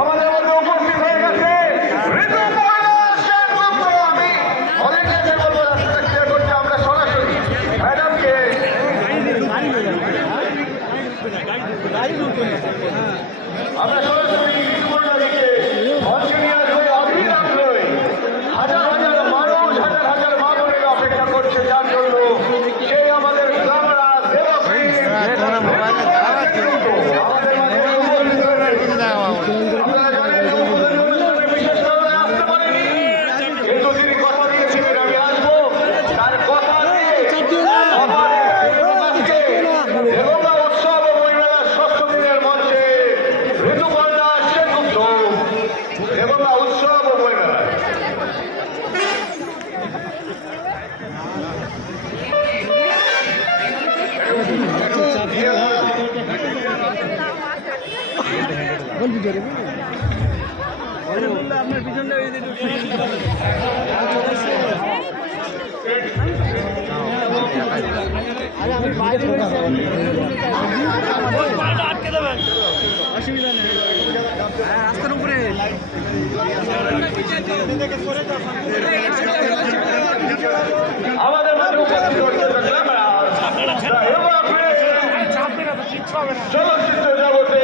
আমাদের মধ্যে উপস্থিত হয়ে গেছে আমি অনেকে বলবো রাস্তাটা ক্লিয়ার করতে আমরা সরাসরি ম্যাডামকে আমরা সরাসরি ঋতুপর্ণাদিকে মঞ্চে নিয়ে আসবো। অবিরামই হাজার হাজার মানুষ হাজার হাজার মা বোনেরা অপেক্ষা করছে যার জন্য সেই আমাদের গ্রামরা দেবশ্রী আমাদের মাঝে আপনারা জানেন উদ্বোধনী অনুষ্ঠানে বিশেষ কারণে আসতে পারেনি, কিন্তু তিনি কথা দিয়েছিলেন আমি আসবো। তার কথা দিয়ে দেবঙ্গা উৎসব ও বইমেলার ষষ্ঠ দিনের মঞ্চে ঋতুপর্ণা সেনগুপ্ত। দেবঙ্গা উৎসব ও বইমেলা আপনার পিছনে আটকে দেবেন, অসুবিধা নেই, রাস্তার উপরে আমাদের চলচ্চিত্র জগতে